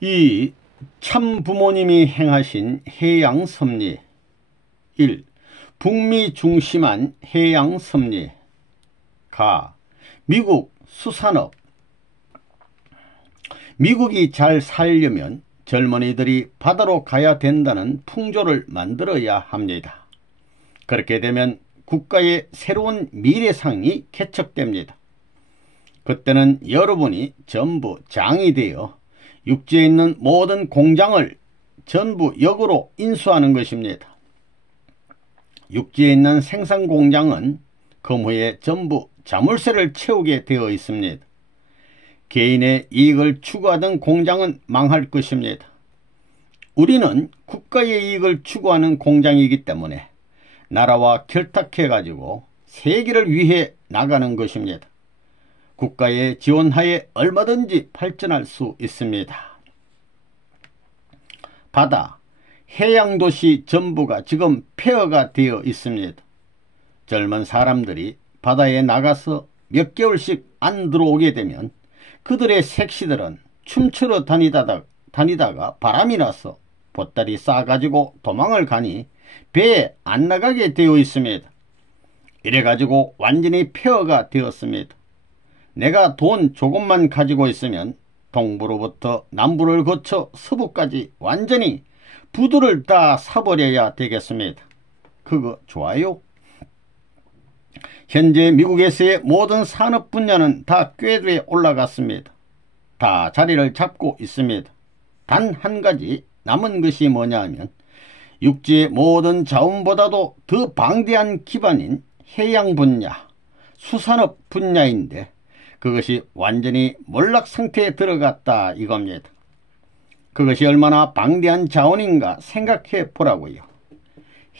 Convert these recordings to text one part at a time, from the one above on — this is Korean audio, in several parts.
이 참 부모님이 행하신 해양 섭리. 1. 북미 중심한 해양 섭리. 가. 미국 수산업. 미국이 잘 살려면 젊은이들이 바다로 가야 된다는 풍조를 만들어야 합니다. 그렇게 되면 국가의 새로운 미래상이 개척됩니다. 그때는 여러분이 전부 장이 되어 육지에 있는 모든 공장을 전부 역으로 인수하는 것입니다. 육지에 있는 생산공장은 금후에 전부 자물쇠를 채우게 되어 있습니다. 개인의 이익을 추구하던 공장은 망할 것입니다. 우리는 국가의 이익을 추구하는 공장이기 때문에 나라와 결탁해가지고 세계를 위해 나가는 것입니다. 국가의 지원하에 얼마든지 발전할 수 있습니다. 바다, 해양도시 전부가 지금 폐허가 되어 있습니다. 젊은 사람들이 바다에 나가서 몇 개월씩 안 들어오게 되면 그들의 색시들은 춤추러 다니다가 바람이 나서 보따리 싸가지고 도망을 가니 배에 안 나가게 되어 있습니다. 이래가지고 완전히 폐허가 되었습니다. 내가 돈 조금만 가지고 있으면 동부로부터 남부를 거쳐 서부까지 완전히 부두를 다 사버려야 되겠습니다. 그거 좋아요? 현재 미국에서의 모든 산업 분야는 다 궤도에 올라갔습니다. 다 자리를 잡고 있습니다. 단 한 가지 남은 것이 뭐냐 하면 육지의 모든 자원보다도 더 방대한 기반인 해양 분야, 수산업 분야인데 그것이 완전히 몰락 상태에 들어갔다 이겁니다. 그것이 얼마나 방대한 자원인가 생각해 보라고요.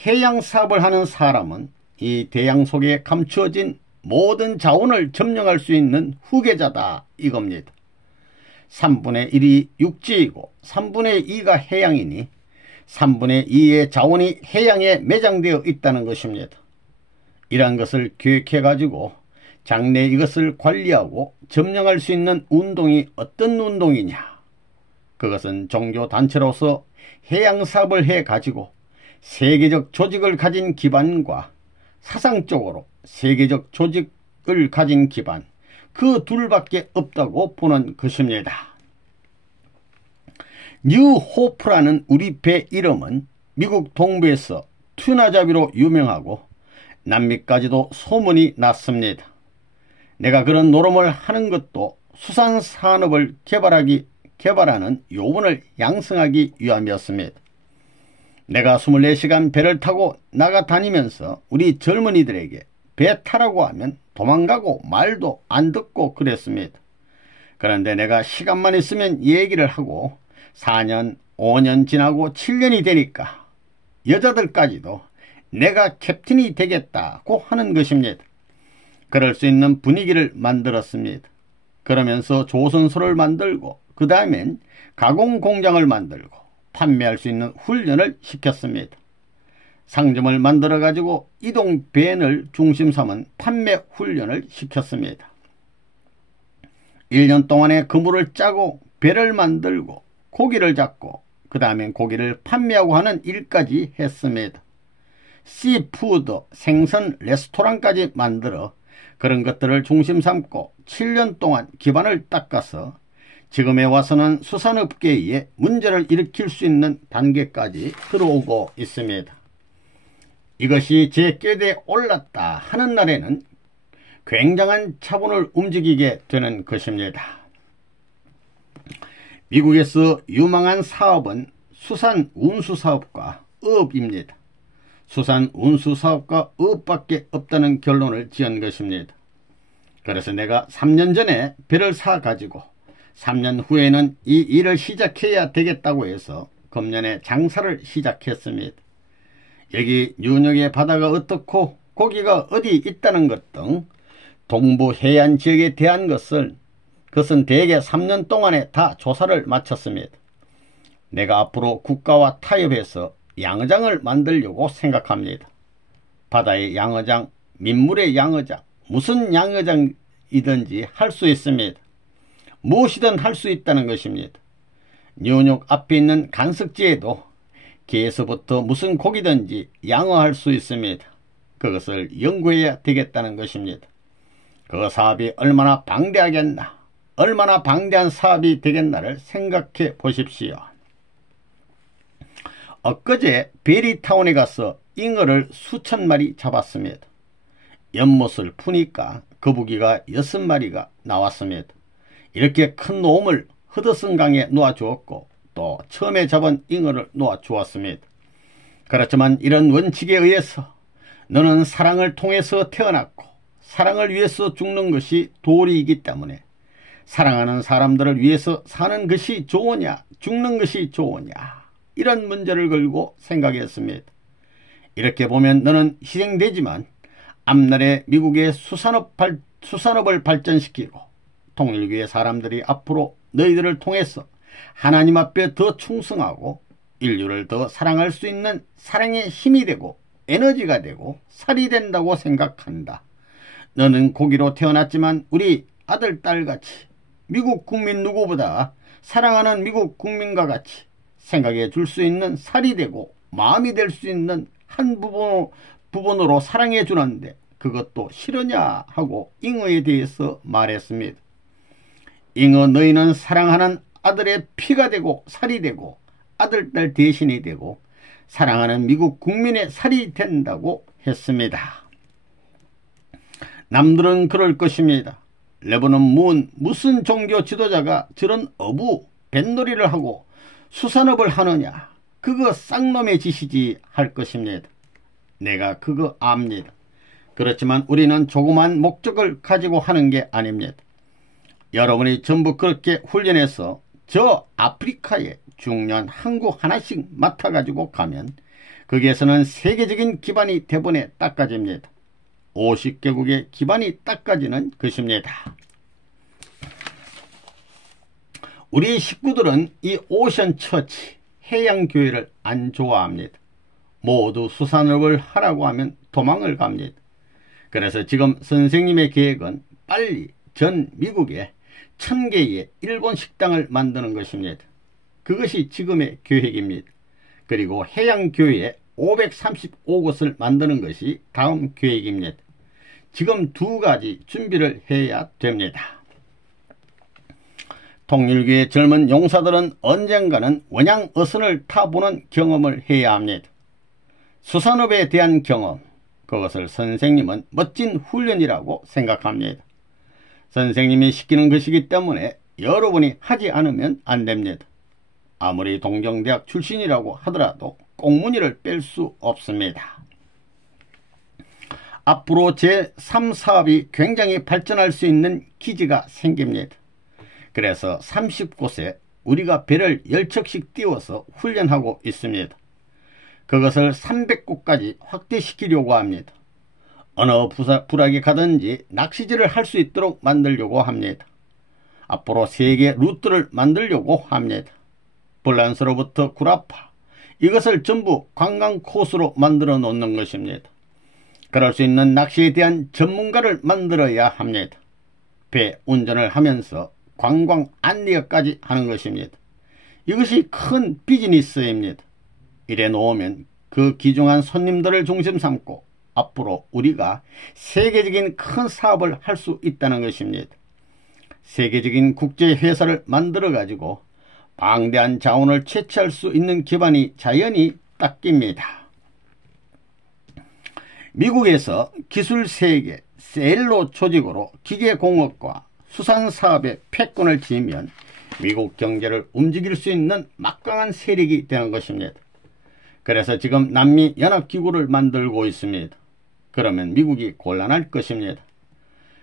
해양 사업을 하는 사람은 이 대양 속에 감추어진 모든 자원을 점령할 수 있는 후계자다 이겁니다. 3분의 1이 육지이고 3분의 2가 해양이니 3분의 2의 자원이 해양에 매장되어 있다는 것입니다. 이러한 것을 계획해 가지고 장래 이것을 관리하고 점령할 수 있는 운동이 어떤 운동이냐? 그것은 종교단체로서 해양사업을 해가지고 세계적 조직을 가진 기반과 사상적으로 세계적 조직을 가진 기반, 그 둘밖에 없다고 보는 것입니다. 뉴 호프라는 우리 배 이름은 미국 동부에서 튜나잡이로 유명하고 남미까지도 소문이 났습니다. 내가 그런 노름을 하는 것도 수산산업을 개발하는 요원을 양성하기 위함이었습니다. 내가 24시간 배를 타고 나가다니면서 우리 젊은이들에게 배 타라고 하면 도망가고 말도 안 듣고 그랬습니다. 그런데 내가 시간만 있으면 얘기를 하고 4년, 5년 지나고 7년이 되니까 여자들까지도 내가 캡틴이 되겠다고 하는 것입니다. 그럴 수 있는 분위기를 만들었습니다. 그러면서 조선소를 만들고 그 다음엔 가공공장을 만들고 판매할 수 있는 훈련을 시켰습니다. 상점을 만들어 가지고 이동 밴을 중심 삼은 판매 훈련을 시켰습니다. 1년 동안의 그물을 짜고 배를 만들고 고기를 잡고 그 다음엔 고기를 판매하고 하는 일까지 했습니다. 씨푸드 생선 레스토랑까지 만들어 그런 것들을 중심 삼고 7년 동안 기반을 닦아서 지금에 와서는 수산업계에 문제를 일으킬 수 있는 단계까지 들어오고 있습니다. 이것이 제 궤도에 올랐다 하는 날에는 굉장한 차분을 움직이게 되는 것입니다. 미국에서 유망한 사업은 수산 운수사업과 어업입니다. 수산 운수사업과 어업밖에 없다는 결론을 지은 것입니다. 그래서 내가 3년 전에 배를 사가지고 3년 후에는 이 일을 시작해야 되겠다고 해서 금년에 장사를 시작했습니다. 여기 뉴욕의 바다가 어떻고 고기가 어디 있다는 것 등 동부 해안 지역에 대한 그것은 대개 3년 동안에 다 조사를 마쳤습니다. 내가 앞으로 국가와 타협해서 양어장을 만들려고 생각합니다. 바다의 양어장, 민물의 양어장, 무슨 양어장이든지 할 수 있습니다. 무엇이든 할 수 있다는 것입니다. 뉴욕 앞에 있는 간석지에도 개에서부터 무슨 고기든지 양어할 수 있습니다. 그것을 연구해야 되겠다는 것입니다. 그 사업이 얼마나 방대하겠나, 얼마나 방대한 사업이 되겠나를 생각해 보십시오. 엊그제 베리타운에 가서 잉어를 수천 마리 잡았습니다. 연못을 푸니까 거북이가 6마리가 나왔습니다. 이렇게 큰 놈을 허드슨 강에 놓아주었고 또 처음에 잡은 잉어를 놓아주었습니다. 그렇지만 이런 원칙에 의해서 너는 사랑을 통해서 태어났고 사랑을 위해서 죽는 것이 도리이기 때문에 사랑하는 사람들을 위해서 사는 것이 좋으냐 죽는 것이 좋으냐 이런 문제를 걸고 생각했습니다. 이렇게 보면 너는 희생되지만 앞날에 미국의 수산업을 발전시키고 통일교의 사람들이 앞으로 너희들을 통해서 하나님 앞에 더 충성하고 인류를 더 사랑할 수 있는 사랑의 힘이 되고 에너지가 되고 살이 된다고 생각한다. 너는 고기로 태어났지만 우리 아들, 딸같이 미국 국민 누구보다 사랑하는 미국 국민과 같이 생각해 줄 수 있는 살이 되고 마음이 될 수 있는 한 부분으로 사랑해 주는데 그것도 싫으냐 하고 잉어에 대해서 말했습니다. 잉어 너희는 사랑하는 아들의 피가 되고 살이 되고 아들, 딸 대신이 되고 사랑하는 미국 국민의 살이 된다고 했습니다. 남들은 그럴 것입니다. 레버넌 문 무슨 종교 지도자가 저런 뱃놀이를 하고 수산업을 하느냐 그거 쌍놈의 짓이지 할 것입니다. 내가 그거 압니다. 그렇지만 우리는 조그만 목적을 가지고 하는 게 아닙니다. 여러분이 전부 그렇게 훈련해서 저 아프리카에 중요한 항구 하나씩 맡아가지고 가면 거기에서는 세계적인 기반이 대본에 닦아집니다. 50개국의 기반이 닦아지는 것입니다. 우리 식구들은 이 오션처치 해양교회를 안 좋아합니다. 모두 수산업을 하라고 하면 도망을 갑니다. 그래서 지금 선생님의 계획은 빨리 전 미국에 1000개의 일본 식당을 만드는 것입니다. 그것이 지금의 계획입니다. 그리고 해양교회에 535곳을 만드는 것이 다음 계획입니다. 지금 두 가지 준비를 해야 됩니다. 통일교의 젊은 용사들은 언젠가는 원양 어선을 타보는 경험을 해야 합니다. 수산업에 대한 경험, 그것을 선생님은 멋진 훈련이라고 생각합니다. 선생님이 시키는 것이기 때문에 여러분이 하지 않으면 안 됩니다. 아무리 동경대학 출신이라고 하더라도 꽁무니를 뺄 수 없습니다. 앞으로 제3사업이 굉장히 발전할 수 있는 기지가 생깁니다. 그래서 30곳에 우리가 배를 10척씩 띄워서 훈련하고 있습니다. 그것을 300곳까지 확대시키려고 합니다. 어느 부락에 가든지 낚시질을 할 수 있도록 만들려고 합니다. 앞으로 세계 루트를 만들려고 합니다. 볼란스로부터 구라파, 이것을 전부 관광 코스로 만들어 놓는 것입니다. 그럴 수 있는 낚시에 대한 전문가를 만들어야 합니다. 배 운전을 하면서 관광 안내까지 하는 것입니다. 이것이 큰 비즈니스입니다. 이래 놓으면 그 귀중한 손님들을 중심 삼고 앞으로 우리가 세계적인 큰 사업을 할 수 있다는 것입니다. 세계적인 국제회사를 만들어 가지고 방대한 자원을 채취할 수 있는 기반이 자연히 닦입니다. 미국에서 기술세계 셀로 조직으로 기계공업과 수산사업의 패권을 쥐면 미국 경제를 움직일 수 있는 막강한 세력이 되는 것입니다. 그래서 지금 남미 연합기구를 만들고 있습니다. 그러면 미국이 곤란할 것입니다.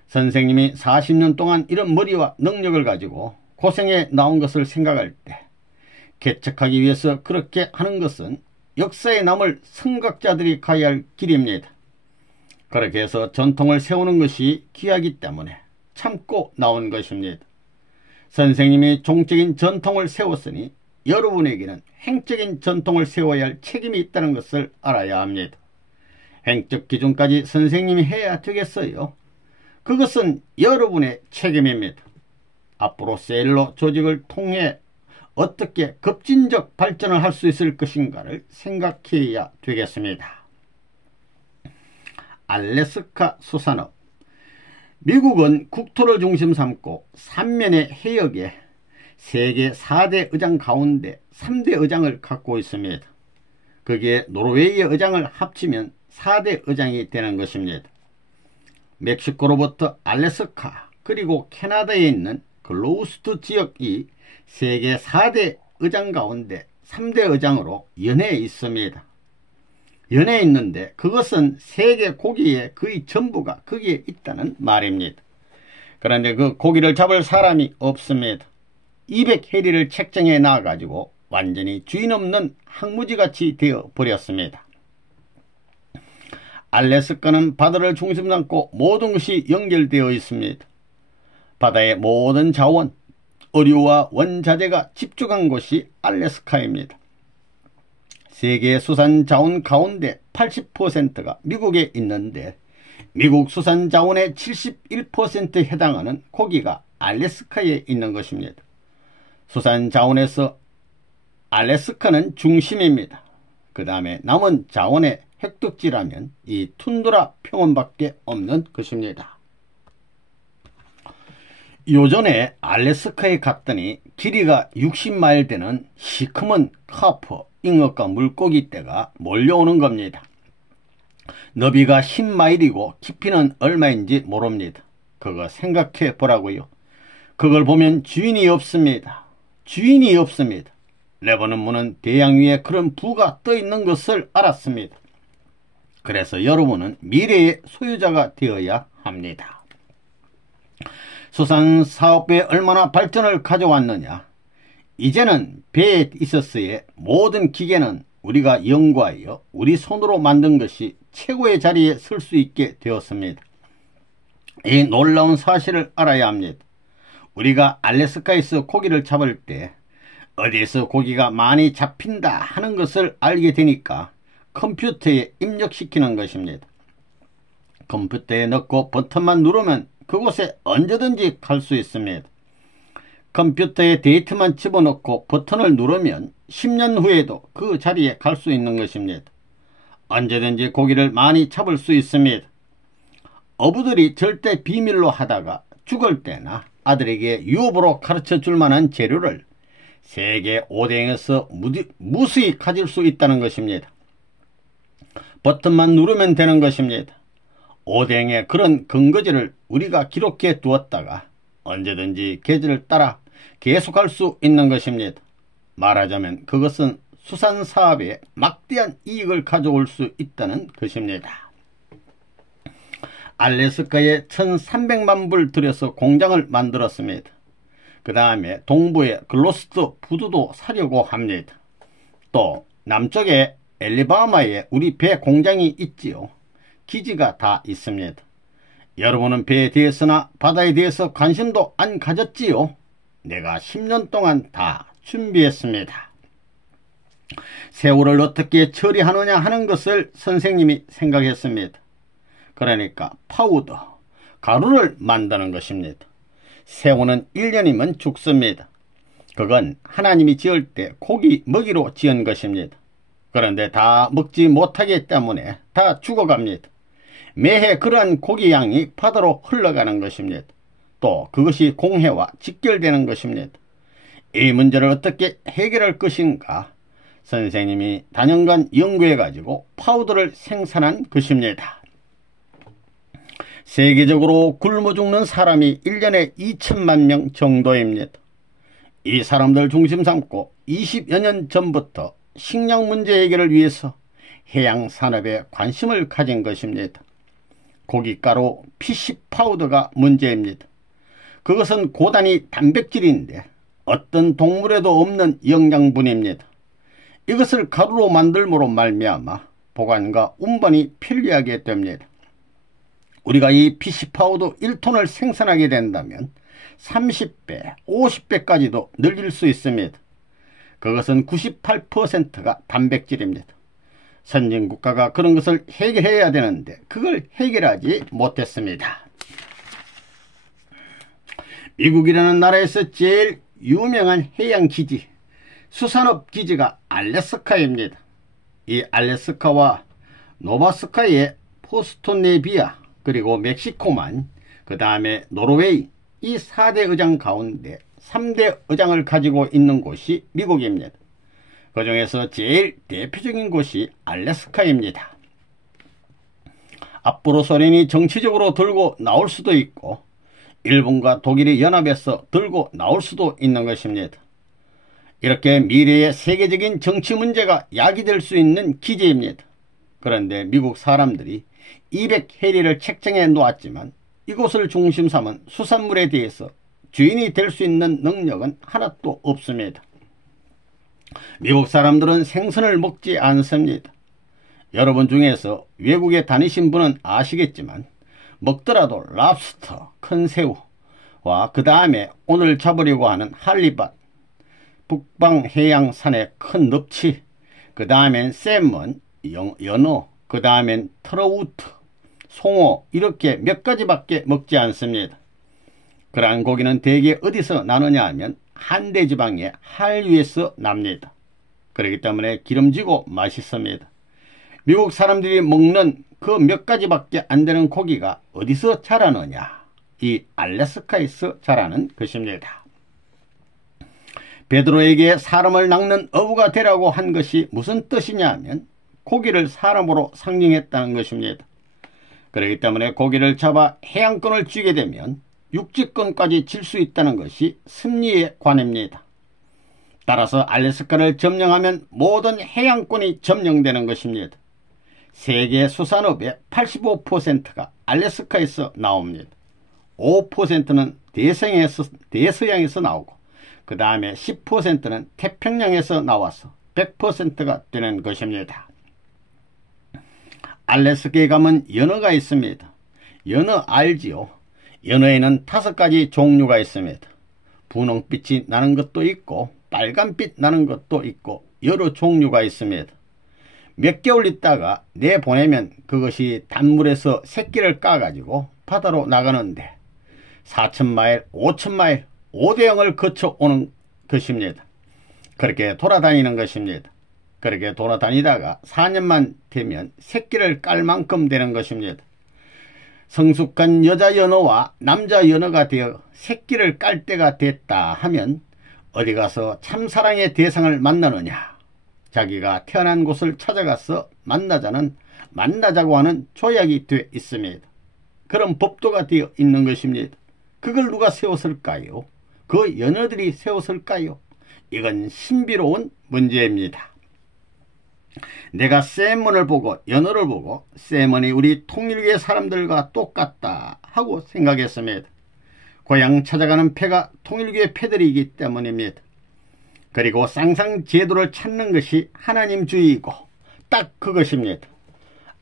선생님이 40년 동안 이런 머리와 능력을 가지고 고생해 나온 것을 생각할 때 개척하기 위해서 그렇게 하는 것은 역사에 남을 선각자들이 가야 할 길입니다. 그렇게 해서 전통을 세우는 것이 귀하기 때문에 참고 나온 것입니다. 선생님이 종적인 전통을 세웠으니 여러분에게는 행적인 전통을 세워야 할 책임이 있다는 것을 알아야 합니다. 행적 기준까지 선생님이 해야 되겠어요? 그것은 여러분의 책임입니다. 앞으로 셀로 조직을 통해 어떻게 급진적 발전을 할 수 있을 것인가를 생각해야 되겠습니다. 알래스카 수산업. 미국은 국토를 중심 삼고 3면의 해역에 세계 4대 의장 가운데 3대 의장을 갖고 있습니다. 거기에 노르웨이의 의장을 합치면 4대 의장이 되는 것입니다. 멕시코로부터 알래스카 그리고 캐나다에 있는 글로우스트 지역이 세계 4대 의장 가운데 3대 의장으로 연해에 있습니다. 연해에 있는데 그것은 세계 고기의 거의 전부가 거기에 있다는 말입니다. 그런데 그 고기를 잡을 사람이 없습니다. 200해리를 책정해 놔가지고 완전히 주인 없는 항무지같이 되어 버렸습니다. 알래스카는 바다를 중심 삼고 모든 것이 연결되어 있습니다. 바다의 모든 자원, 의류와 원자재가 집중한 곳이 알래스카입니다. 세계 수산 자원 가운데 80%가 미국에 있는데 미국 수산 자원의 71%에 해당하는 고기가 알래스카에 있는 것입니다. 수산 자원에서 알래스카는 중심입니다. 그 다음에 남은 자원의 획득지라면 이 툰드라 평원밖에 없는 것입니다. 요전에 알래스카에 갔더니 길이가 60마일 되는 시커먼 카퍼, 잉어과 물고기 떼가 몰려오는 겁니다. 너비가 10마일이고 깊이는 얼마인지 모릅니다. 그거 생각해 보라고요. 그걸 보면 주인이 없습니다. 주인이 없습니다. 레버넌 문은 대양 위에 그런 부가 떠 있는 것을 알았습니다. 그래서 여러분은 미래의 소유자가 되어야 합니다. 수산사업에 얼마나 발전을 가져왔느냐. 이제는 배에 있어서의 모든 기계는 우리가 연구하여 우리 손으로 만든 것이 최고의 자리에 설 수 있게 되었습니다. 이 놀라운 사실을 알아야 합니다. 우리가 알래스카에서 고기를 잡을 때 어디에서 고기가 많이 잡힌다 하는 것을 알게 되니까 컴퓨터에 입력시키는 것입니다. 컴퓨터에 넣고 버튼만 누르면 그곳에 언제든지 갈 수 있습니다. 컴퓨터에 데이터만 집어넣고 버튼을 누르면 10년 후에도 그 자리에 갈 수 있는 것입니다. 언제든지 고기를 많이 잡을 수 있습니다. 어부들이 절대 비밀로 하다가 죽을 때나 아들에게 유업으로 가르쳐 줄 만한 재료를 세계 5대에서 무수히 가질 수 있다는 것입니다. 버튼만 누르면 되는 것입니다. 5대의 그런 근거지를 우리가 기록해 두었다가 언제든지 계절을 따라 계속할 수 있는 것입니다. 말하자면 그것은 수산사업에 막대한 이익을 가져올 수 있다는 것입니다. 알래스카에 1300만 불 들여서 공장을 만들었습니다. 그 다음에 동부에 글로스트 부두도 사려고 합니다. 또 남쪽에 엘리바마에 우리 배 공장이 있지요. 기지가 다 있습니다. 여러분은 배에 대해서나 바다에 대해서 관심도 안 가졌지요? 내가 10년 동안 다 준비했습니다. 새우를 어떻게 처리하느냐 하는 것을 선생님이 생각했습니다. 그러니까 파우더, 가루를 만드는 것입니다. 새우는 1년이면 죽습니다. 그건 하나님이 지을 때 고기 먹이로 지은 것입니다. 그런데 다 먹지 못하기 때문에 다 죽어갑니다. 매해 그러한 고기 양이 바다로 흘러가는 것입니다. 또 그것이 공해와 직결되는 것입니다. 이 문제를 어떻게 해결할 것인가 선생님이 단연간 연구해가지고 파우더를 생산한 것입니다. 세계적으로 굶어 죽는 사람이 1년에 2천만 명 정도입니다. 이 사람들 중심 삼고 20여 년 전부터 식량 문제 해결을 위해서 해양산업에 관심을 가진 것입니다. 고깃가루, 피쉬 파우더가 문제입니다. 그것은 고단위 단백질인데 어떤 동물에도 없는 영양분입니다. 이것을 가루로 만들므로 말미암아 보관과 운반이 편리하게 됩니다. 우리가 이 피쉬 파우더 1톤을 생산하게 된다면 30배, 50배까지도 늘릴 수 있습니다. 그것은 98%가 단백질입니다. 선진국가가 그런 것을 해결해야 되는데 그걸 해결하지 못했습니다. 미국이라는 나라에서 제일 유명한 해양기지, 수산업 기지가 알래스카입니다. 이 알래스카와 노바스카의 포스토네비아, 그리고 멕시코만, 그 다음에 노르웨이, 이 4대 의장 가운데 3대 의장을 가지고 있는 곳이 미국입니다. 그 중에서 제일 대표적인 곳이 알래스카입니다. 앞으로 소련이 정치적으로 들고 나올 수도 있고 일본과 독일이 연합해서 들고 나올 수도 있는 것입니다. 이렇게 미래의 세계적인 정치 문제가 야기될 수 있는 기지입니다. 그런데 미국 사람들이 200해리를 책정해 놓았지만 이곳을 중심 삼은 수산물에 대해서 주인이 될 수 있는 능력은 하나도 없습니다. 미국 사람들은 생선을 먹지 않습니다. 여러분 중에서 외국에 다니신 분은 아시겠지만 먹더라도 랍스터, 큰 새우와 그 다음에 오늘 잡으려고 하는 할리밭, 북방 해양산의 큰 넙치, 그 다음엔 셀먼, 연어, 그 다음엔 트러우트, 송어, 이렇게 몇 가지밖에 먹지 않습니다. 그러한 고기는 대개 어디서 나느냐 하면 한대지방의 한류에서 납니다. 그렇기 때문에 기름지고 맛있습니다. 미국 사람들이 먹는 그 몇 가지밖에 안 되는 고기가 어디서 자라느냐? 이 알래스카에서 자라는 것입니다. 베드로에게 사람을 낚는 어부가 되라고 한 것이 무슨 뜻이냐 하면 고기를 사람으로 상징했다는 것입니다. 그렇기 때문에 고기를 잡아 해양권을 쥐게 되면 육지권까지 질 수 있다는 것이 승리의 관입니다. 따라서 알래스카를 점령하면 모든 해양권이 점령되는 것입니다. 세계 수산업의 85%가 알래스카에서 나옵니다. 5%는 대서양에서 나오고 그 다음에 10%는 태평양에서 나와서 100%가 되는 것입니다. 알래스카에 가면 연어가 있습니다. 연어 알지요? 연어에는 5가지 종류가 있습니다. 분홍빛이 나는 것도 있고 빨간빛 나는 것도 있고 여러 종류가 있습니다. 몇 개월 있다가 내보내면 그것이 단물에서 새끼를 까가지고 바다로 나가는데 4,000마일, 5,000마일, 5대형을 거쳐오는 것입니다. 그렇게 돌아다니는 것입니다. 그렇게 돌아다니다가 4년만 되면 새끼를 깔 만큼 되는 것입니다. 성숙한 여자 연어와 남자 연어가 되어 새끼를 깔 때가 됐다 하면 어디 가서 참사랑의 대상을 만나느냐, 자기가 태어난 곳을 찾아가서 만나자고 하는 조약이 되어 있습니다. 그런 법도가 되어 있는 것입니다. 그걸 누가 세웠을까요? 그 연어들이 세웠을까요? 이건 신비로운 문제입니다. 내가 셀먼을 보고 연어를 보고 셀먼이 우리 통일교의 사람들과 똑같다 하고 생각했습니다. 고향 찾아가는 패가 통일교의 패들이기 때문입니다. 그리고 쌍상제도를 찾는 것이 하나님주의이고 딱 그것입니다.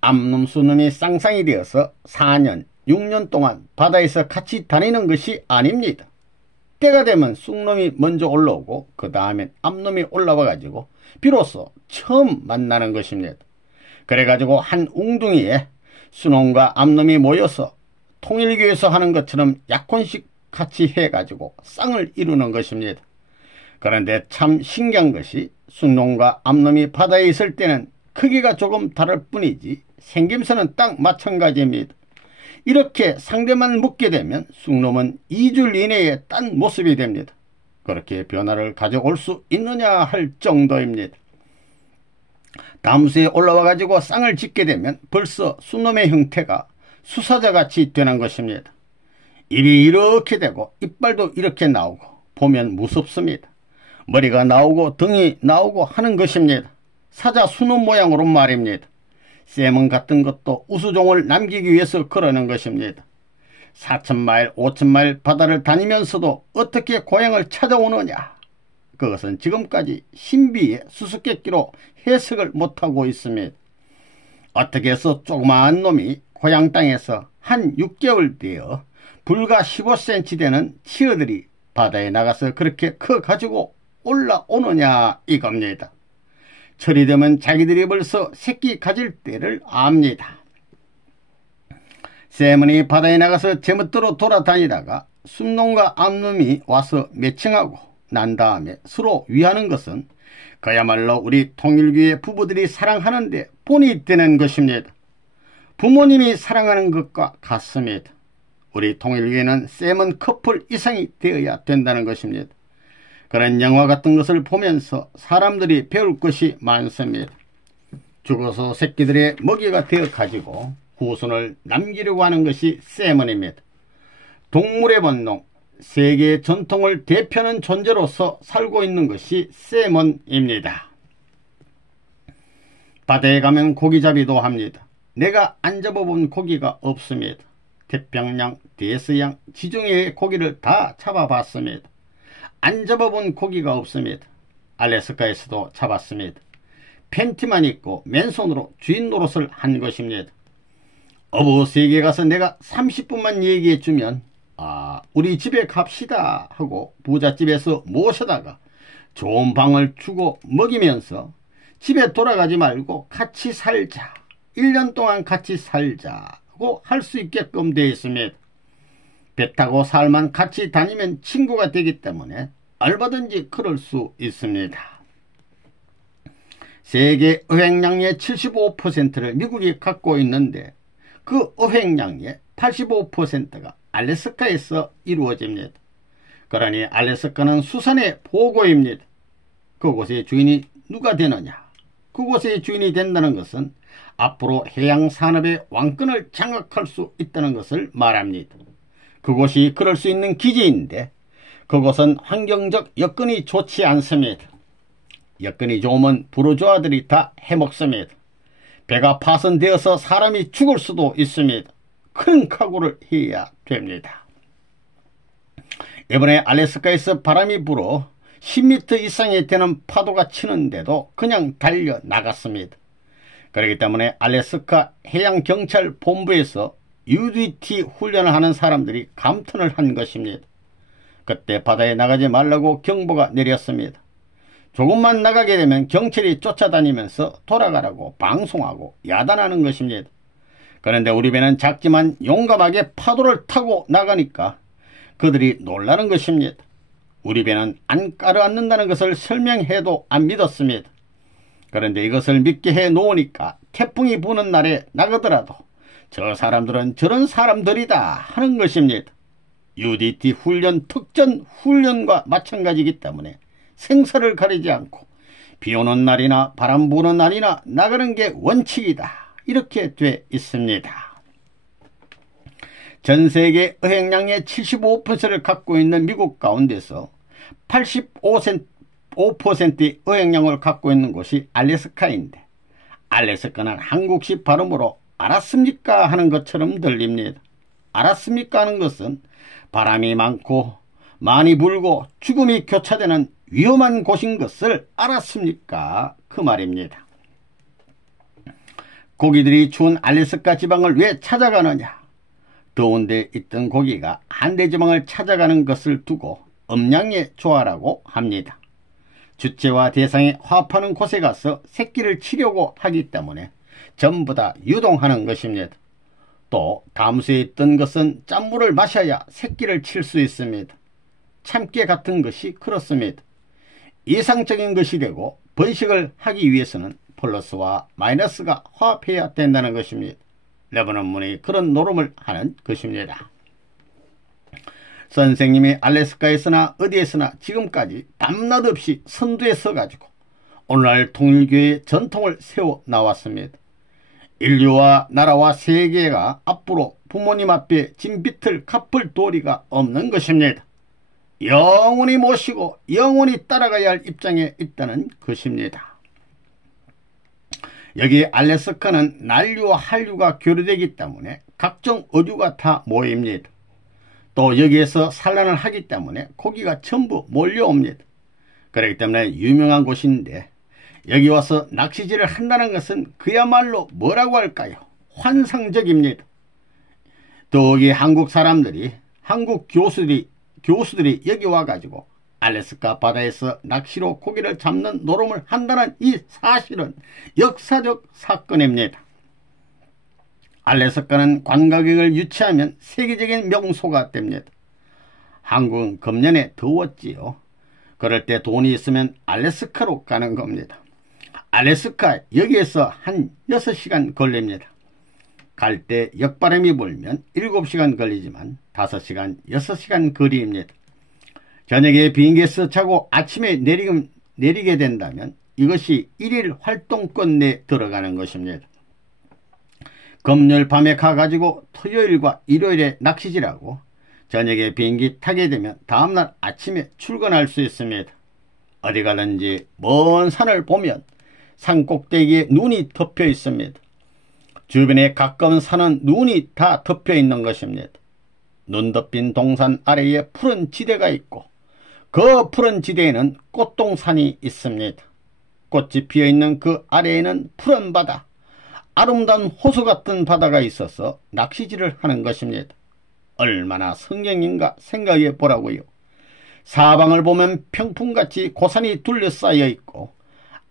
암놈수놈이 쌍상이 되어서 4년, 6년 동안 바다에서 같이 다니는 것이 아닙니다. 때가 되면 쑥놈이 먼저 올라오고 그 다음엔 암놈이 올라와 가지고 비로소 처음 만나는 것입니다. 그래가지고 한 웅둥이에 수놈과 암놈이 모여서 통일교에서 하는 것처럼 약혼식 같이 해가지고 쌍을 이루는 것입니다. 그런데 참 신기한 것이 쑥놈과 암놈이 바다에 있을 때는 크기가 조금 다를 뿐이지 생김새는 딱 마찬가지입니다. 이렇게 상대만 묶게 되면 쑥놈은 2줄 이내에 딴 모습이 됩니다. 그렇게 변화를 가져올 수 있느냐 할 정도입니다. 담수에 올라와 가지고 쌍을 짓게 되면 벌써 쑥놈의 형태가 수사자같이 되는 것입니다. 입이 이렇게 되고 이빨도 이렇게 나오고 보면 무섭습니다. 머리가 나오고 등이 나오고 하는 것입니다. 사자 쑥놈 모양으로 말입니다. 셈은 같은 것도 우수종을 남기기 위해서 그러는 것입니다. 4,000마일, 5,000마일 바다를 다니면서도 어떻게 고향을 찾아오느냐? 그것은 지금까지 신비의 수수께끼로 해석을 못하고 있습니다. 어떻게 해서 조그마한 놈이 고향 땅에서 한 6개월 되어 불과 15cm 되는 치어들이 바다에 나가서 그렇게 커가지고 올라오느냐 이겁니다. 철이 되면 자기들이 벌써 새끼 가질 때를 압니다. 셈은이 바다에 나가서 제멋대로 돌아다니다가 쑥놈과 암놈이 와서 매칭하고 난 다음에 서로 위하는 것은 그야말로 우리 통일교의 부부들이 사랑하는데 본이 되는 것입니다. 부모님이 사랑하는 것과 같습니다. 우리 통일교회는 쌤은 커플 이상이 되어야 된다는 것입니다. 그런 영화 같은 것을 보면서 사람들이 배울 것이 많습니다. 죽어서 새끼들의 먹이가 되어 가지고 후손을 남기려고 하는 것이 쌤은입니다. 동물의 본능, 세계의 전통을 대표하는 존재로서 살고 있는 것이 쌤은입니다. 바다에 가면 고기잡이도 합니다. 내가 안 잡아본 고기가 없습니다. 태평양, 대서양, 지중해의 고기를 다 잡아봤습니다. 안 잡아본 고기가 없습니다. 알래스카에서도 잡았습니다. 팬티만 입고 맨손으로 주인 노릇을 한 것입니다. 어부세계에 가서 내가 30분만 얘기해주면 우리 집에 갑시다 하고 부잣집에서 모셔다가 좋은 방을 주고 먹이면서 집에 돌아가지 말고 같이 살자, 1년 동안 같이 살자고 할 수 있게끔 되어 있습니다. 배 타고 살만 같이 다니면 친구가 되기 때문에 얼마든지 그럴 수 있습니다. 세계 어획량의 75%를 미국이 갖고 있는데 그 어획량의 85%가 알래스카에서 이루어집니다. 그러니 알래스카는 수산의 보고입니다. 그곳의 주인이 누가 되느냐? 그곳의 주인이 된다는 것은 앞으로 해양산업의 왕권을 장악할 수 있다는 것을 말합니다. 그곳이 그럴 수 있는 기지인데 그곳은 환경적 여건이 좋지 않습니다. 여건이 좋으면 부르주아들이 다 해먹습니다. 배가 파손되어서 사람이 죽을 수도 있습니다. 큰 각오를 해야 됩니다. 이번에 알래스카에서 바람이 불어 10m 이상이 되는 파도가 치는데도 그냥 달려 나갔습니다. 그렇기 때문에 알래스카 해양경찰본부에서 UDT 훈련을 하는 사람들이 감탄을 한 것입니다. 그때 바다에 나가지 말라고 경보가 내렸습니다. 조금만 나가게 되면 경찰이 쫓아다니면서 돌아가라고 방송하고 야단하는 것입니다. 그런데 우리 배는 작지만 용감하게 파도를 타고 나가니까 그들이 놀라는 것입니다. 우리 배는 안 가라앉는다는 것을 설명해도 안 믿었습니다. 그런데 이것을 믿게 해 놓으니까 태풍이 부는 날에 나가더라도 저 사람들은 저런 사람들이다 하는 것입니다. UDT 훈련, 특전 훈련과 마찬가지이기 때문에 생사를 가리지 않고 비 오는 날이나 바람 부는 날이나 나가는 게 원칙이다. 이렇게 돼 있습니다. 전 세계 어획량의 75%를 갖고 있는 미국 가운데서 85%의 어획량을 갖고 있는 곳이 알래스카인데 알래스카는 한국식 발음으로 알았습니까 하는 것처럼 들립니다. 알았습니까 하는 것은 바람이 많고 많이 불고 죽음이 교차되는 위험한 곳인 것을 알았습니까? 그 말입니다. 고기들이 추운 알래스카 지방을 왜 찾아가느냐? 더운 데 있던 고기가 한대 지방을 찾아가는 것을 두고 음양의 조화라고 합니다. 주체와 대상이 화합하는 곳에 가서 새끼를 치려고 하기 때문에 전부 다 유동하는 것입니다. 또 담수에 있던 것은 짠물을 마셔야 새끼를 칠 수 있습니다. 참깨 같은 것이 그렇습니다. 이상적인 것이 되고 번식을 하기 위해서는 플러스와 마이너스가 화합해야 된다는 것입니다. 레버넌문이 그런 노름을 하는 것입니다. 선생님이 알래스카에서나 어디에서나 지금까지 밤낮 없이 선두에 서가지고 오늘날 통일교의 전통을 세워 나왔습니다. 인류와 나라와 세계가 앞으로 부모님 앞에 진비틀 갚을 도리가 없는 것입니다. 영원히 모시고 영원히 따라가야 할 입장에 있다는 것입니다. 여기 알래스카는 난류와 한류가 교류되기 때문에 각종 어류가 다 모입니다. 또 여기에서 산란을 하기 때문에 고기가 전부 몰려옵니다. 그렇기 때문에 유명한 곳인데 여기 와서 낚시질을 한다는 것은 그야말로 뭐라고 할까요? 환상적입니다. 더욱이 한국 사람들이, 한국 교수들이 여기 와가지고 알래스카 바다에서 낚시로 고기를 잡는 노름을 한다는 이 사실은 역사적 사건입니다. 알래스카는 관광객을 유치하면 세계적인 명소가 됩니다. 한국은 금년에 더웠지요. 그럴 때 돈이 있으면 알래스카로 가는 겁니다. 알래스카 여기에서 한 6시간 걸립니다. 갈 때 역바람이 불면 7시간 걸리지만 5시간, 6시간 거리입니다. 저녁에 비행기에서 자고 아침에 내리게 된다면 이것이 1일 활동권 내에 들어가는 것입니다. 금요일 밤에 가가지고 토요일과 일요일에 낚시질하고 저녁에 비행기 타게 되면 다음날 아침에 출근할 수 있습니다. 어디 가든지 먼 산을 보면 산 꼭대기에 눈이 덮여 있습니다. 주변에 가까운 산은 눈이 다 덮여 있는 것입니다. 눈 덮인 동산 아래에 푸른 지대가 있고 그 푸른 지대에는 꽃동산이 있습니다. 꽃이 피어있는 그 아래에는 푸른 바다, 아름다운 호수 같은 바다가 있어서 낚시질을 하는 것입니다. 얼마나 성경인가 생각해 보라고요. 사방을 보면 평풍같이 고산이 둘러싸여 있고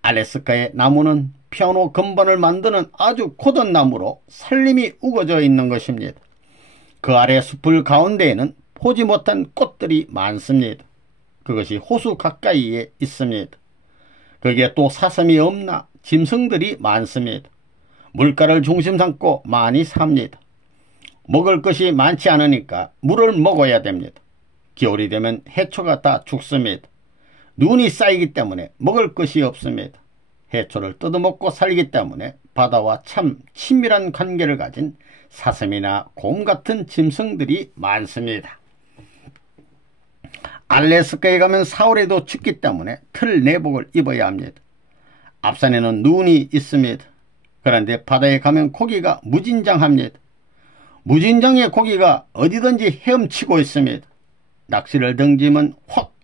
알래스카의 나무는 피아노 건반을 만드는 아주 고든 나무로 살림이 우거져 있는 것입니다. 그 아래 숲을 가운데에는 보지 못한 꽃들이 많습니다. 그것이 호수 가까이에 있습니다. 거기에 또 사슴이 없나 짐승들이 많습니다. 물가를 중심 삼고 많이 삽니다. 먹을 것이 많지 않으니까 물을 먹어야 됩니다. 겨울이 되면 해초가 다 죽습니다. 눈이 쌓이기 때문에 먹을 것이 없습니다. 해초를 뜯어먹고 살기 때문에 바다와 참 친밀한 관계를 가진 사슴이나 곰 같은 짐승들이 많습니다. 알래스카에 가면 4월에도 춥기 때문에 틀 내복을 입어야 합니다. 앞산에는 눈이 있습니다. 그런데 바다에 가면 고기가 무진장합니다. 무진장의 고기가 어디든지 헤엄치고 있습니다. 낚시를 던지면 확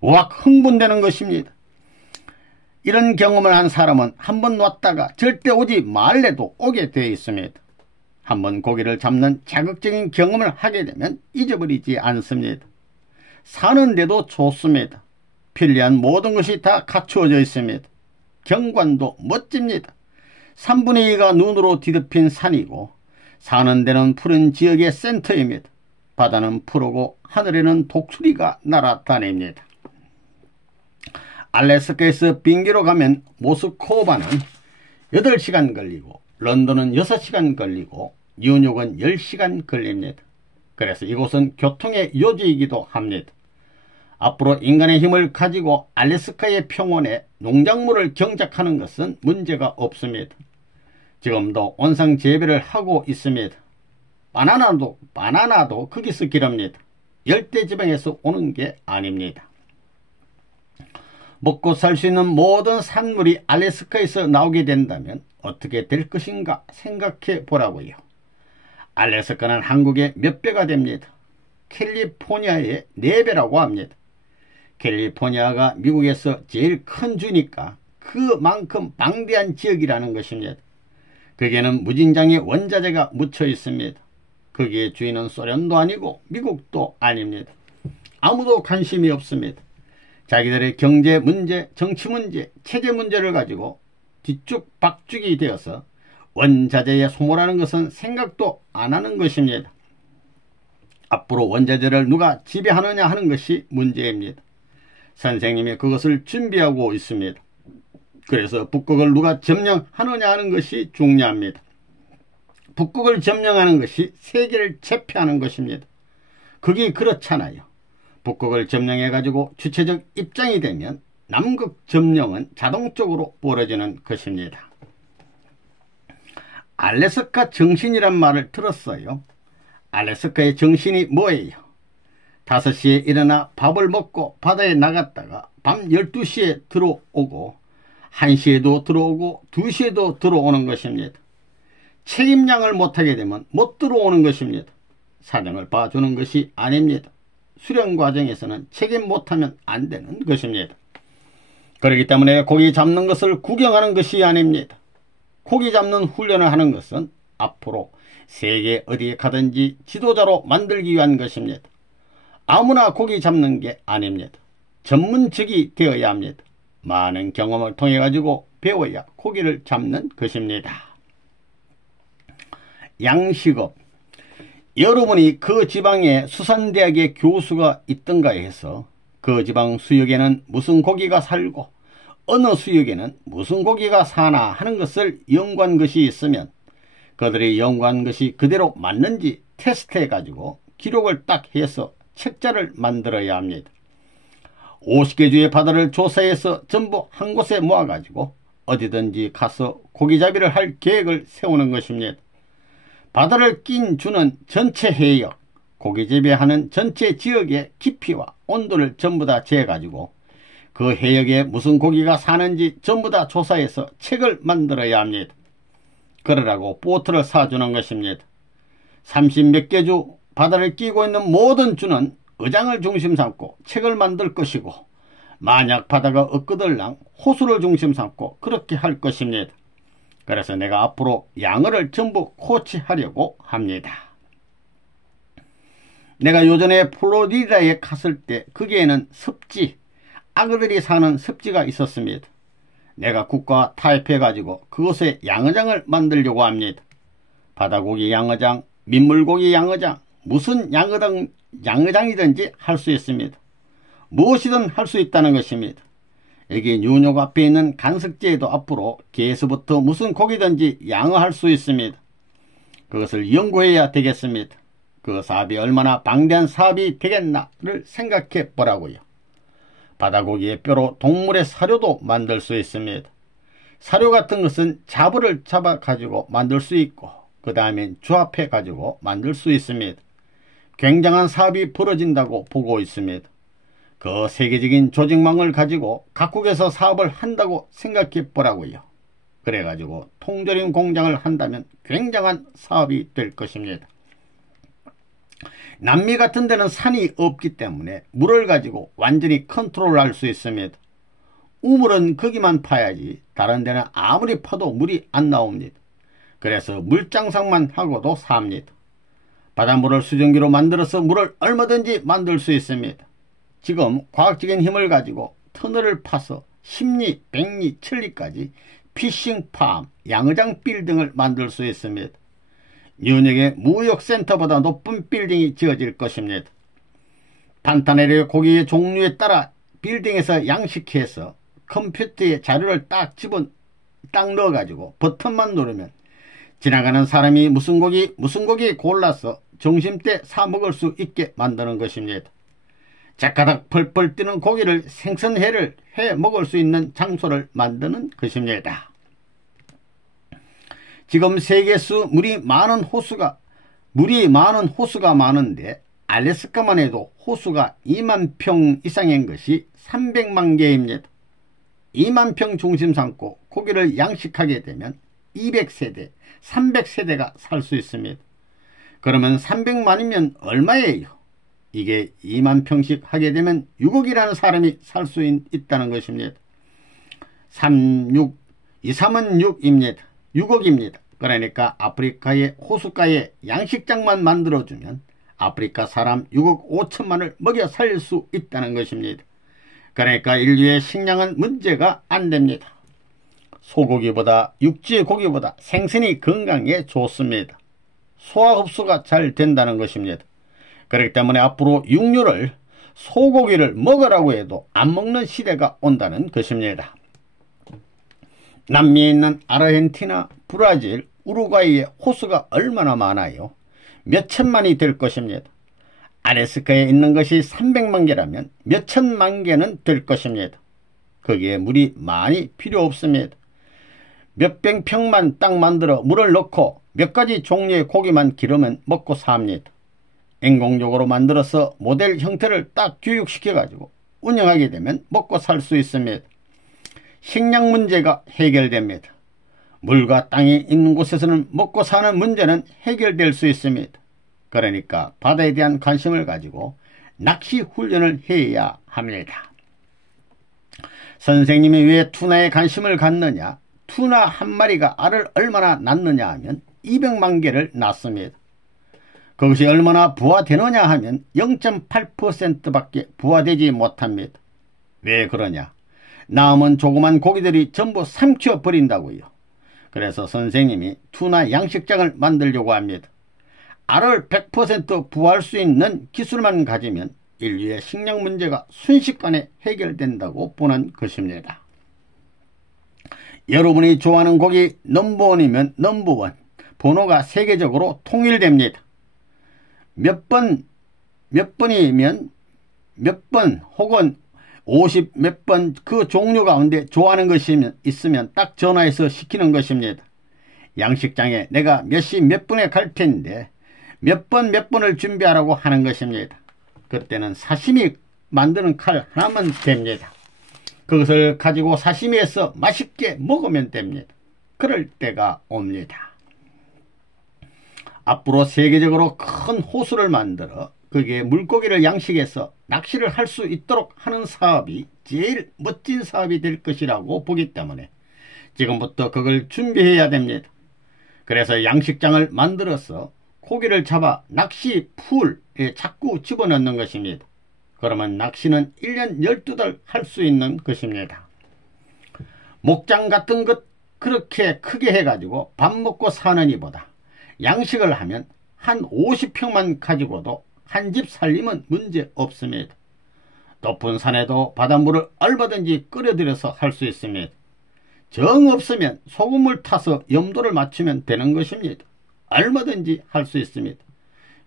흥분되는 것입니다. 이런 경험을 한 사람은 한번 왔다가 절대 오지 말래도 오게 되어 있습니다. 한번 고기를 잡는 자극적인 경험을 하게 되면 잊어버리지 않습니다. 사는데도 좋습니다. 편리한 모든 것이 다 갖추어져 있습니다. 경관도 멋집니다. 3분의 2가 눈으로 뒤덮인 산이고 사는 데는 푸른 지역의 센터입니다. 바다는 푸르고 하늘에는 독수리가 날아다닙니다. 알래스카에서 비행기로 가면 모스코바는 8시간 걸리고 런던은 6시간 걸리고 뉴욕은 10시간 걸립니다. 그래서 이곳은 교통의 요지이기도 합니다. 앞으로 인간의 힘을 가지고 알래스카의 평원에 농작물을 경작하는 것은 문제가 없습니다. 지금도 온상 재배를 하고 있습니다. 바나나도 거기서 기릅니다. 열대지방에서 오는 게 아닙니다. 먹고 살 수 있는 모든 산물이 알래스카에서 나오게 된다면 어떻게 될 것인가 생각해 보라고요. 알래스카는 한국의 몇 배가 됩니다. 캘리포니아의 4배라고 합니다. 캘리포니아가 미국에서 제일 큰 주니까 그만큼 방대한 지역이라는 것입니다. 거기에는 무진장의 원자재가 묻혀 있습니다. 거기에 주인은 소련도 아니고 미국도 아닙니다. 아무도 관심이 없습니다. 자기들의 경제 문제, 정치 문제, 체제 문제를 가지고 뒤죽박죽이 되어서 원자재에 소모라는 것은 생각도 안 하는 것입니다. 앞으로 원자재를 누가 지배하느냐 하는 것이 문제입니다. 선생님이 그것을 준비하고 있습니다. 그래서 북극을 누가 점령하느냐 하는 것이 중요합니다. 북극을 점령하는 것이 세계를 제패하는 것입니다. 그게 그렇잖아요. 북극을 점령해가지고 주체적 입장이 되면 남극 점령은 자동적으로 벌어지는 것입니다. 알래스카 정신이란 말을 들었어요. 알래스카의 정신이 뭐예요? 5시에 일어나 밥을 먹고 바다에 나갔다가 밤 12시에 들어오고 1시에도 들어오고 2시에도 들어오는 것입니다. 책임량을 못하게 되면 못 들어오는 것입니다. 사정을 봐주는 것이 아닙니다. 수련 과정에서는 책임 못하면 안 되는 것입니다. 그렇기 때문에 고기 잡는 것을 구경하는 것이 아닙니다. 고기 잡는 훈련을 하는 것은 앞으로 세계 어디에 가든지 지도자로 만들기 위한 것입니다. 아무나 고기 잡는 게 아닙니다. 전문직이 되어야 합니다. 많은 경험을 통해 가지고 배워야 고기를 잡는 것입니다. 양식업. 여러분이 그 지방에 수산대학의 교수가 있던가 해서 그 지방 수역에는 무슨 고기가 살고 어느 수역에는 무슨 고기가 사나 하는 것을 연구한 것이 있으면 그들이 연구한 것이 그대로 맞는지 테스트해 가지고 기록을 딱 해서 책자를 만들어야 합니다. 50개 주의 바다를 조사해서 전부 한 곳에 모아 가지고 어디든지 가서 고기잡이를 할 계획을 세우는 것입니다. 바다를 낀 주는 전체 해역, 고기재배하는 전체 지역의 깊이와 온도를 전부 다 재가지고 그 해역에 무슨 고기가 사는지 전부 다 조사해서 책을 만들어야 합니다. 그러라고 보트를 사주는 것입니다. 30몇 개 주 바다를 끼고 있는 모든 주는 의장을 중심 삼고 책을 만들 것이고 만약 바다가 엇그들랑 호수를 중심 삼고 그렇게 할 것입니다. 그래서 내가 앞으로 양어를 전부 코치하려고 합니다. 내가 요전에 플로리다에 갔을 때 거기에는 습지, 악어들이 사는 습지가 있었습니다. 내가 국가 타협해가지고 그곳에 양어장을 만들려고 합니다. 바다고기 양어장, 민물고기 양어장, 무슨 양어장이든지 할 수 있습니다. 무엇이든 할 수 있다는 것입니다. 여기 뉴욕 앞에 있는 간석지에도 앞으로 게에서부터 무슨 고기든지 양어할 수 있습니다. 그것을 연구해야 되겠습니다. 그 사업이 얼마나 방대한 사업이 되겠나를 생각해 보라고요. 바다고기의 뼈로 동물의 사료도 만들 수 있습니다. 사료 같은 것은 자부를 잡아 가지고 만들 수 있고 그 다음엔 조합해 가지고 만들 수 있습니다. 굉장한 사업이 벌어진다고 보고 있습니다. 그 세계적인 조직망을 가지고 각국에서 사업을 한다고 생각해 보라고요. 그래가지고 통조림 공장을 한다면 굉장한 사업이 될 것입니다. 남미 같은 데는 산이 없기 때문에 물을 가지고 완전히 컨트롤할 수 있습니다. 우물은 거기만 파야지 다른 데는 아무리 파도 물이 안 나옵니다. 그래서 물장사만 하고도 삽니다. 바닷물을 수증기로 만들어서 물을 얼마든지 만들 수 있습니다. 지금 과학적인 힘을 가지고 터널을 파서 10리, 100리, 10리까지 피싱팜, 양어장 빌딩을 만들 수 있습니다. 뉴욕의 무역센터보다 높은 빌딩이 지어질 것입니다. 판타네르 고기의 종류에 따라 빌딩에서 양식해서 컴퓨터에 자료를 딱 넣어가지고 버튼만 누르면 지나가는 사람이 무슨 고기 골라서 점심때 사 먹을 수 있게 만드는 것입니다. 자카닥 펄펄 뛰는 고기를 생선회를 해 먹을 수 있는 장소를 만드는 것입니다. 지금 세계에서 물이 많은 호수가 많은데 알래스카만 해도 호수가 2만 평 이상인 것이 300만 개입니다. 2만 평 중심 삼고 고기를 양식하게 되면 200세대, 300세대가 살 수 있습니다. 그러면 300만이면 얼마예요? 이게 2만 평씩 하게 되면 6억이라는 사람이 살 수 있다는 것입니다. 2, 3은 6입니다. 6억입니다. 그러니까 아프리카의 호숫가에 양식장만 만들어주면 아프리카 사람 6억 5천만을 먹여 살릴 수 있다는 것입니다. 그러니까 인류의 식량은 문제가 안 됩니다. 소고기보다 육지의 고기보다 생선이 건강에 좋습니다. 소화 흡수가 잘 된다는 것입니다. 그렇기 때문에 앞으로 육류를 소고기를 먹으라고 해도 안 먹는 시대가 온다는 것입니다. 남미에 있는 아르헨티나, 브라질, 우루과이의 호수가 얼마나 많아요? 몇 천만이 될 것입니다. 알래스카에 있는 것이 300만 개라면 몇 천만 개는 될 것입니다. 거기에 물이 많이 필요 없습니다. 몇백 평만 땅 만들어 물을 넣고 몇 가지 종류의 고기만 기르면 먹고 삽니다. 인공적으로 만들어서 모델 형태를 딱 교육시켜 가지고 운영하게 되면 먹고 살 수 있습니다. 식량 문제가 해결됩니다. 물과 땅이 있는 곳에서는 먹고 사는 문제는 해결될 수 있습니다. 그러니까 바다에 대한 관심을 가지고 낚시 훈련을 해야 합니다. 선생님이 왜 투나에 관심을 갖느냐? 투나 한 마리가 알을 얼마나 낳느냐 하면 200만 개를 낳습니다. 그것이 얼마나 부화되느냐 하면 0.8%밖에 부화되지 못합니다. 왜 그러냐? 남은 조그만 고기들이 전부 삼켜 버린다고요. 그래서 선생님이 투나 양식장을 만들려고 합니다. 알을 100% 부화할 수 있는 기술만 가지면 인류의 식량 문제가 순식간에 해결된다고 보는 것입니다. 여러분이 좋아하는 곡이 넘버원이면 넘버원, 번호가 세계적으로 통일됩니다. 몇 번이면 몇 번 혹은 50 몇 번 그 종류 가운데 좋아하는 것이 있으면 딱 전화해서 시키는 것입니다. 양식장에 내가 몇 시 몇 분에 갈 텐데 몇 번을 준비하라고 하는 것입니다. 그때는 사시미 만드는 칼 하나면 됩니다. 그것을 가지고 사시미에서 맛있게 먹으면 됩니다. 그럴 때가 옵니다. 앞으로 세계적으로 큰 호수를 만들어 거기에 물고기를 양식해서 낚시를 할 수 있도록 하는 사업이 제일 멋진 사업이 될 것이라고 보기 때문에 지금부터 그걸 준비해야 됩니다. 그래서 양식장을 만들어서 고기를 잡아 낚시 풀에 자꾸 집어넣는 것입니다. 그러면 낚시는 1년 12달 할 수 있는 것입니다. 목장 같은 것 그렇게 크게 해가지고 밥 먹고 사는 이보다 양식을 하면 한 50평만 가지고도 한 집 살림은 문제 없습니다. 높은 산에도 바닷물을 얼마든지 끓여들여서 할 수 있습니다. 정 없으면 소금물 타서 염도를 맞추면 되는 것입니다. 얼마든지 할 수 있습니다.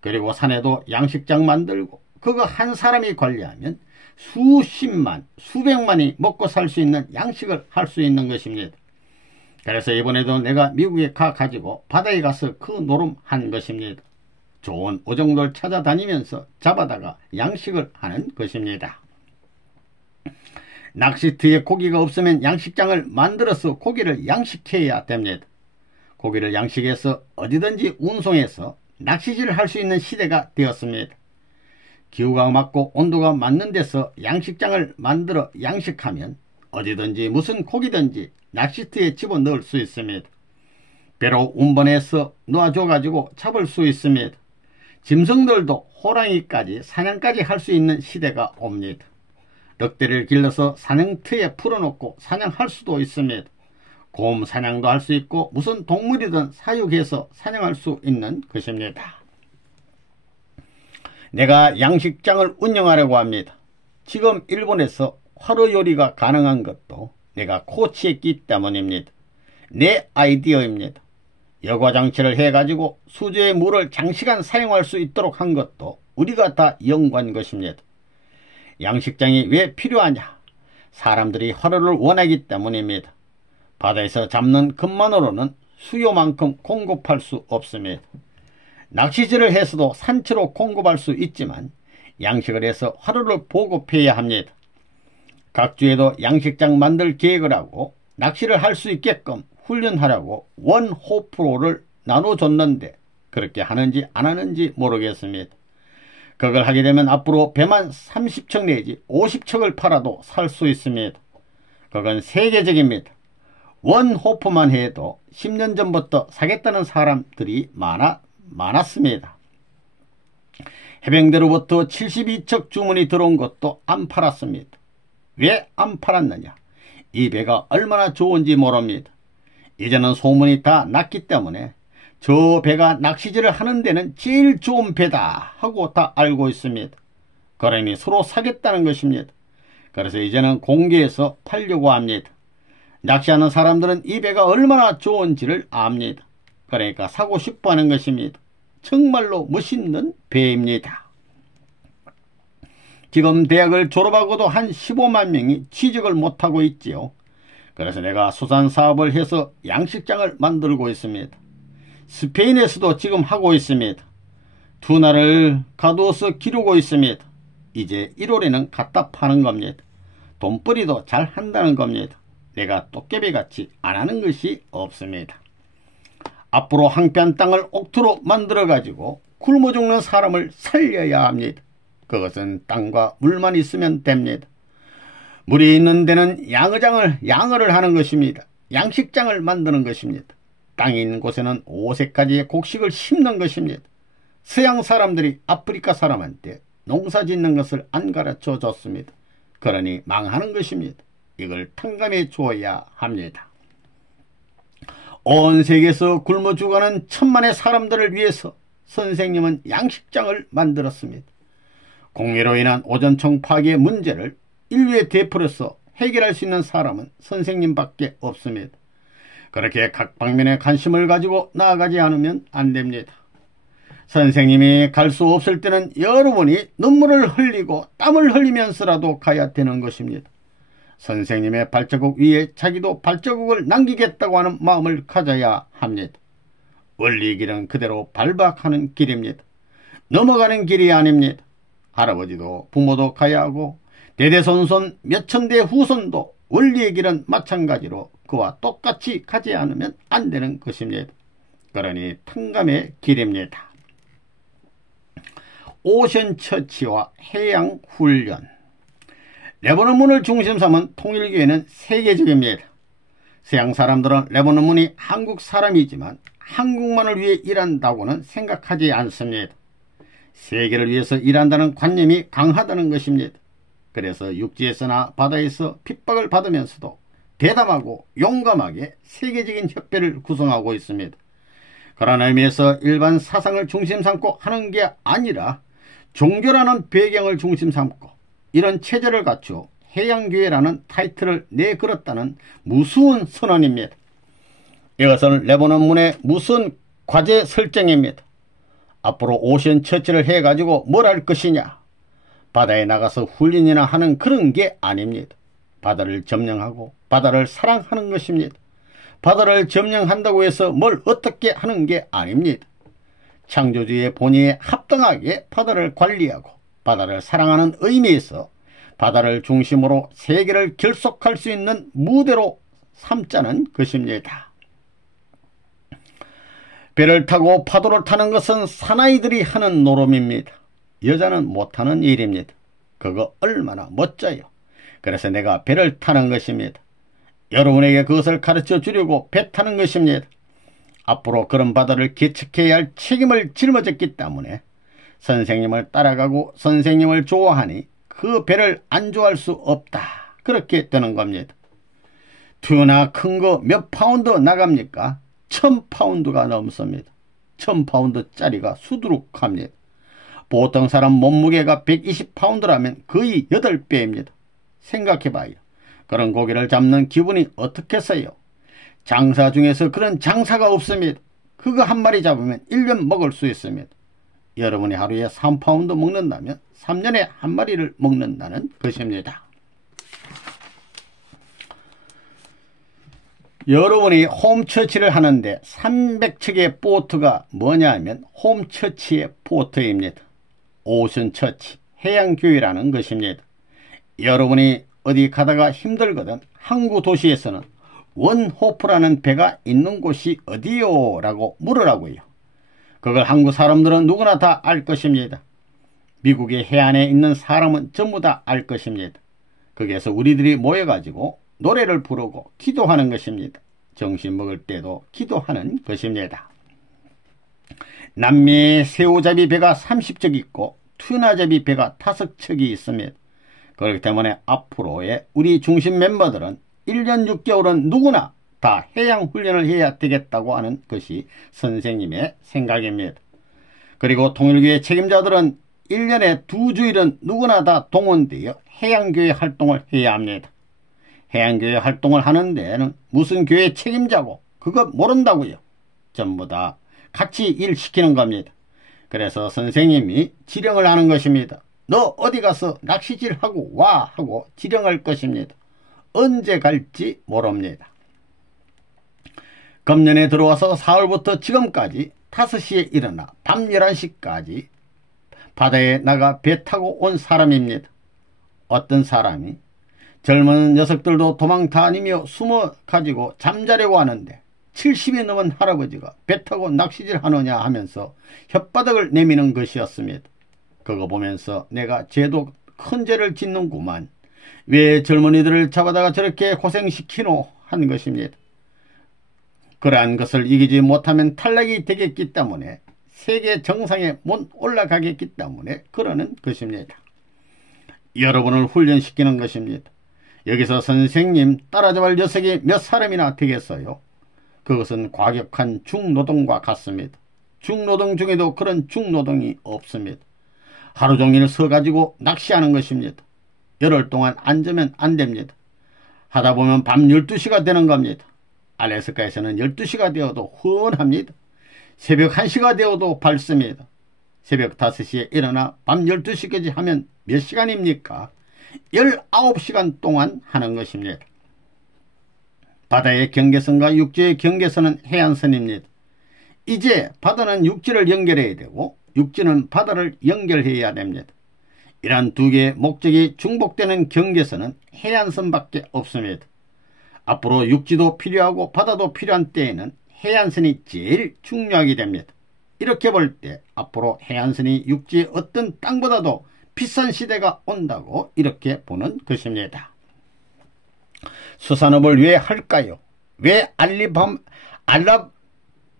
그리고 산에도 양식장 만들고 그거 한 사람이 관리하면 수십만, 수백만이 먹고 살 수 있는 양식을 할 수 있는 것입니다. 그래서 이번에도 내가 미국에 가가지고 바다에 가서 그 노름한 것입니다. 좋은 어종들 찾아다니면서 잡아다가 양식을 하는 것입니다. 낚시터에 고기가 없으면 양식장을 만들어서 고기를 양식해야 됩니다. 고기를 양식해서 어디든지 운송해서 낚시질을 할 수 있는 시대가 되었습니다. 기후가 맞고 온도가 맞는 데서 양식장을 만들어 양식하면 어디든지 무슨 고기든지 낚시터에 집어넣을 수 있습니다. 배로 운반해서 놓아줘가지고 잡을 수 있습니다. 짐승들도 호랑이까지 사냥까지 할 수 있는 시대가 옵니다. 늑대를 길러서 사냥터에 풀어놓고 사냥할 수도 있습니다. 곰 사냥도 할 수 있고 무슨 동물이든 사육해서 사냥할 수 있는 것입니다. 내가 양식장을 운영하려고 합니다. 지금 일본에서 화로 요리가 가능한 것도 내가 코치했기 때문입니다. 내 아이디어입니다. 여과장치를 해가지고 수조의 물을 장시간 사용할 수 있도록 한 것도 우리가 다 연구한 것입니다. 양식장이 왜 필요하냐? 사람들이 화로를 원하기 때문입니다. 바다에서 잡는 것만으로는 수요만큼 공급할 수 없습니다. 낚시질을 해서도 산채로 공급할 수 있지만 양식을 해서 화로를 보급해야 합니다. 각 주에도 양식장 만들 계획을 하고 낚시를 할 수 있게끔 훈련하라고 원호프로를 나눠줬는데 그렇게 하는지 안 하는지 모르겠습니다. 그걸 하게 되면 앞으로 배만 30척 내지 50척을 팔아도 살 수 있습니다. 그건 세계적입니다. 원호프만 해도 10년 전부터 사겠다는 사람들이 많았습니다. 해병대로부터 72척 주문이 들어온 것도 안 팔았습니다. 왜 안 팔았느냐? 이 배가 얼마나 좋은지 모릅니다. 이제는 소문이 다 났기 때문에 저 배가 낚시질을 하는 데는 제일 좋은 배다 하고 다 알고 있습니다. 그러니 서로 사겠다는 것입니다. 그래서 이제는 공개해서 팔려고 합니다. 낚시하는 사람들은 이 배가 얼마나 좋은지를 압니다. 그러니까 사고 싶어 하는 것입니다. 정말로 멋있는 배입니다. 지금 대학을 졸업하고도 한 15만 명이 취직을 못하고 있지요. 그래서 내가 수산사업을 해서 양식장을 만들고 있습니다. 스페인에서도 지금 하고 있습니다. 두 날을 가두어서 기르고 있습니다. 이제 1월에는 갖다 파는 겁니다. 돈벌이도 잘 한다는 겁니다. 내가 도깨비같이 안 하는 것이 없습니다. 앞으로 한편 땅을 옥토로 만들어 가지고 굶어 죽는 사람을 살려야 합니다. 그것은 땅과 물만 있으면 됩니다. 물이 있는 데는 양어를 하는 것입니다. 양식장을 만드는 것입니다. 땅이 있는 곳에는 5세까지의 곡식을 심는 것입니다. 서양 사람들이 아프리카 사람한테 농사 짓는 것을 안 가르쳐 줬습니다. 그러니 망하는 것입니다. 이걸 탕감해 줘야 합니다. 온 세계에서 굶어 죽어가는 천만의 사람들을 위해서 선생님은 양식장을 만들었습니다. 공해로 인한 오존층 파괴 문제를 인류의 대표로서 해결할 수 있는 사람은 선생님밖에 없습니다. 그렇게 각 방면에 관심을 가지고 나아가지 않으면 안 됩니다. 선생님이 갈 수 없을 때는 여러분이 눈물을 흘리고 땀을 흘리면서라도 가야 되는 것입니다. 선생님의 발자국 위에 자기도 발자국을 남기겠다고 하는 마음을 가져야 합니다. 원리 길은 그대로 밟아가는 길입니다. 넘어가는 길이 아닙니다. 할아버지도 부모도 가야 하고 대대손손 몇천대 후손도 원리의 길은 마찬가지로 그와 똑같이 가지 않으면 안 되는 것입니다. 그러니 탕감의 길입니다. 오션처치와 해양훈련. 레바논문을 중심 삼은 통일교회는 세계적입니다. 서양 사람들은 레바논문이 한국 사람이지만 한국만을 위해 일한다고는 생각하지 않습니다. 세계를 위해서 일한다는 관념이 강하다는 것입니다. 그래서 육지에서나 바다에서 핍박을 받으면서도 대담하고 용감하게 세계적인 협회를 구성하고 있습니다. 그런 의미에서 일반 사상을 중심 삼고 하는 게 아니라 종교라는 배경을 중심 삼고 이런 체제를 갖추어 해양교회라는 타이틀을 내걸었다는 무수한 선언입니다. 이것은 레바논문의 무슨 과제 설정입니다. 앞으로 오션 처치를 해가지고 뭘 할 것이냐? 바다에 나가서 훈련이나 하는 그런 게 아닙니다. 바다를 점령하고 바다를 사랑하는 것입니다. 바다를 점령한다고 해서 뭘 어떻게 하는 게 아닙니다. 창조주의 본의에 합당하게 바다를 관리하고 바다를 사랑하는 의미에서 바다를 중심으로 세계를 결속할 수 있는 무대로 삼자는 것입니다. 배를 타고 파도를 타는 것은 사나이들이 하는 노름입니다. 여자는 못하는 일입니다. 그거 얼마나 멋져요. 그래서 내가 배를 타는 것입니다. 여러분에게 그것을 가르쳐 주려고 배 타는 것입니다. 앞으로 그런 바다를 개척해야 할 책임을 짊어졌기 때문에 선생님을 따라가고 선생님을 좋아하니 그 배를 안 좋아할 수 없다. 그렇게 되는 겁니다. 튜나 큰 거 몇 파운드 나갑니까? 1000파운드가 넘습니다. 1000파운드짜리가 수두룩합니다. 보통 사람 몸무게가 120파운드라면 거의 8배입니다. 생각해봐요. 그런 고기를 잡는 기분이 어떻겠어요? 장사 중에서 그런 장사가 없습니다. 그거 한 마리 잡으면 1년 먹을 수 있습니다. 여러분이 하루에 3파운드 먹는다면 3년에 한 마리를 먹는다는 것입니다. 여러분이 홈처치를 하는데 300척의 보트가 뭐냐 하면 홈처치의 보트입니다. 오션처치, 해양교회라는 것입니다. 여러분이 어디 가다가 힘들거든 항구 도시에서는 원호프라는 배가 있는 곳이 어디요? 라고 물으라고요. 그걸 한국 사람들은 누구나 다 알 것입니다. 미국의 해안에 있는 사람은 전부 다 알 것입니다. 거기에서 우리들이 모여가지고 노래를 부르고 기도하는 것입니다. 점심 먹을 때도 기도하는 것입니다. 남미의 새우잡이 배가 30척 있고 튜나잡이 배가 5척이 있습니다. 그렇기 때문에 앞으로의 우리 중심 멤버들은 1년 6개월은 누구나 다 해양훈련을 해야 되겠다고 하는 것이 선생님의 생각입니다. 그리고 통일교회 책임자들은 1년에 2주일은 누구나 다 동원되어 해양교회 활동을 해야 합니다. 해양교회 활동을 하는 데는 무슨 교회 책임자고 그거 모른다고요. 전부 다 같이 일시키는 겁니다. 그래서 선생님이 지령을 하는 것입니다. 너 어디 가서 낚시질하고 와 하고 지령할 것입니다. 언제 갈지 모릅니다. 금년에 들어와서 4월부터 지금까지 5시에 일어나 밤 11시까지 바다에 나가 배 타고 온 사람입니다. 어떤 사람이 젊은 녀석들도 도망 다니며 숨어 가지고 잠자려고 하는데 70이 넘은 할아버지가 배 타고 낚시질 하느냐 하면서 혓바닥을 내미는 것이었습니다. 그거 보면서 내가 죄도 큰 죄를 짓는구만. 왜 젊은이들을 잡아다가 저렇게 고생시키노 한 것입니다. 그러한 것을 이기지 못하면 탈락이 되겠기 때문에 세계 정상에 못 올라가겠기 때문에 그러는 것입니다. 여러분을 훈련시키는 것입니다. 여기서 선생님 따라잡을 녀석이 몇 사람이나 되겠어요? 그것은 과격한 중노동과 같습니다. 중노동 중에도 그런 중노동이 없습니다. 하루 종일 서가지고 낚시하는 것입니다. 열흘 동안 앉으면 안 됩니다. 하다 보면 밤 12시가 되는 겁니다. 알래스카에서는 12시가 되어도 훤합니다. 새벽 1시가 되어도 밝습니다. 새벽 5시에 일어나 밤 12시까지 하면 몇 시간입니까? 19시간 동안 하는 것입니다. 바다의 경계선과 육지의 경계선은 해안선입니다. 이제 바다는 육지를 연결해야 되고 육지는 바다를 연결해야 됩니다. 이러한 두 개의 목적이 중복되는 경계선은 해안선밖에 없습니다. 앞으로 육지도 필요하고 바다도 필요한 때에는 해안선이 제일 중요하게 됩니다. 이렇게 볼 때 앞으로 해안선이 육지의 어떤 땅보다도 비싼 시대가 온다고 이렇게 보는 것입니다. 수산업을 왜 할까요? 왜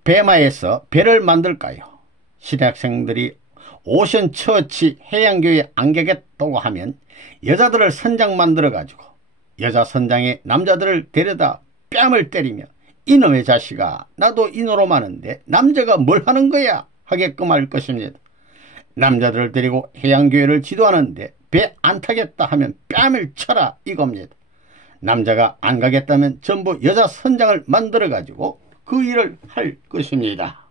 알라베마에서 배를 만들까요? 신학생들이 오션 처치 해양교회에 안 가겠다고 하면 여자들을 선장 만들어 가지고 여자 선장에 남자들을 데려다 뺨을 때리며 이놈의 자식아 나도 이노로 하는데 남자가 뭘 하는 거야 하게끔 할 것입니다. 남자들을 데리고 해양교회를 지도하는데 배 안 타겠다 하면 뺨을 쳐라 이겁니다. 남자가 안 가겠다면 전부 여자 선장을 만들어 가지고 그 일을 할 것입니다.